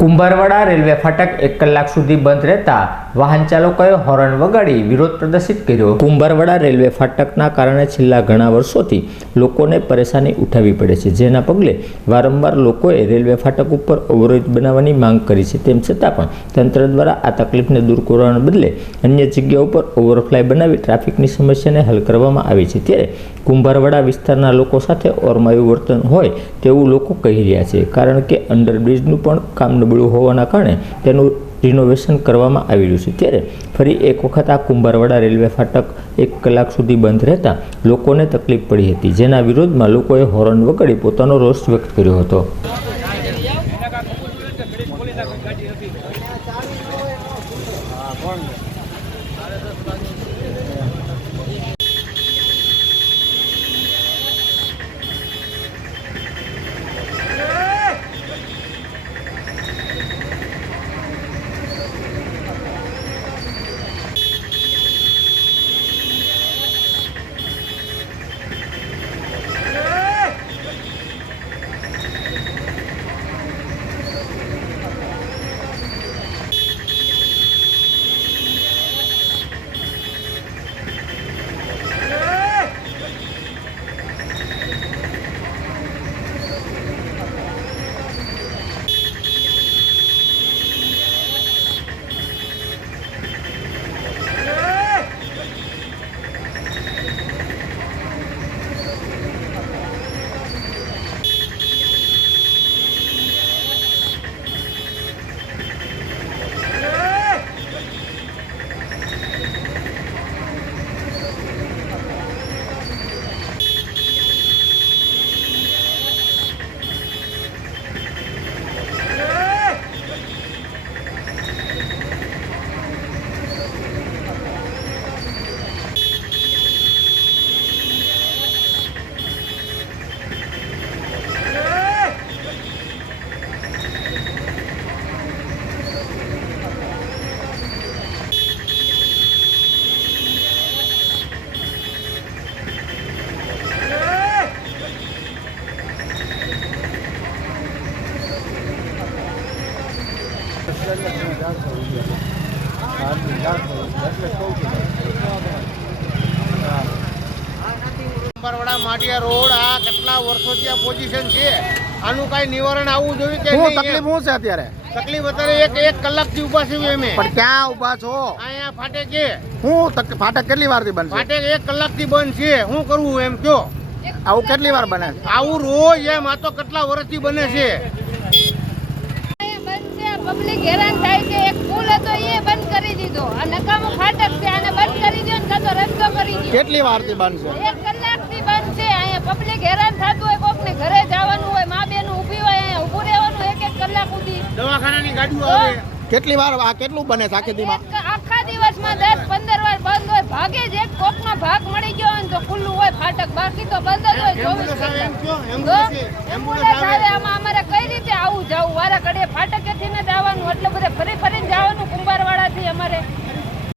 Kumbharwada railway ફાટક 1 કલાક સુધી બંધ રહેતા વાહન ચાલકોએ હોર્ન વગાડી વિરોધ પ્રદર્શિત કર્યો। કુંભારવાડા રેલવે ફાટકના કારણે છેલ્લા ઘણા વર્ષોથી લોકોને પરેશાની ઉઠાવવી પડે છે, જેના પગલે વારંવાર લોકોએ રેલવે ફાટક ઉપર અવરોધ બનાવવાની માંગ કરી છે। તેમ છતાં પણ તંત્ર દ્વારા આ તકલીફને દૂર કરવાને બદલે અન્ય જગ્યાઓ ઉપર ઓવરફ્લાય બનાવી ટ્રાફિકની સમસ્યાને હલ કરવામાં આવી છે। ત્યારે કુંભારવાડા વિસ્તારના લોકો સાથે ઓરમાયું વર્તન હોય તેવું લોકો કહી રહ્યા છે, કારણ કે અંડરબ્રિજનું પણ કામ નબળું હોવાના કારણે તેનું રિનોવેશન કરવામાં આવી રહ્યું છે। ત્યારે ફરી એક વખત આ કુંભારવાડા રેલવે ફાટક 1 કલાક સુધી બંધ રહેતા લોકોને તકલીફ પડી હતી, જેના વિરોધમાં લોકોએ હોર્ન વગાડી પોતાનો રોષ વ્યક્ત કર્યો હતો। કુંભારવાડા માટિયા રોડ આ કેટલા વર્ષોથી આ પોઝિશન છે, આનું કઈ નિવારણ આવવું જોઈએ કે શું તકલીફ શું છે અત્યારે? તકલીફ અત્યારે એક કલાકથી ઊભા છીએ અમે। પણ ક્યાં ઊભા છો? અહીંયા ફાટક છે। હું ફાટક કેટલી વારથી બનશે? ફાટક 1 કલાકથી બંધ છે, શું કરવું એમ કયો? આવું કેટલી વાર બને છે? આવું રોજ એમ આ તો કેટલા વર્ષથી બને છે। પબ્લિક હેરાન થાય છે। એક પુલ હતો એ બંધ કરી દીધો, આ નકામો ફાટક છે, આને બંધ કરી દો ને કાં તો રસ્તો કરી દો। કેટલી વારથી બનશે? 1 કલાકથી બંધ છે। અહીંયા પબ્લિક હેરાન થતું હોય, કોકને ઘરે જવાનું હોય, મા બેન ઊભી હોય, અહીંયા ઊભું રહેવાનું 1 કલાક સુધી। દવાખાનાની ગાડીઓ આવે। કેટલી વાર આ કેટલું બને છે આખી દીમાં? આખા દિવસમાં 10-15 વાર બંધ હોય, ભાગે જ એક કોકમાં ભાગ મળી ગયો હોય તો ખુલ્લું હોય ફાટક, બાકી તો બંધ જ હોય 24 કલાક। એમ્બ્યુલન્સ આવે, આમાં અમારે કઈ રીતે આવું જવું? વારા ઘડીએ ફાટકેથી ને જવાનું, એટલે બધે ફરી ફરીને જવાનું કુંભારવાડાથી અમારે।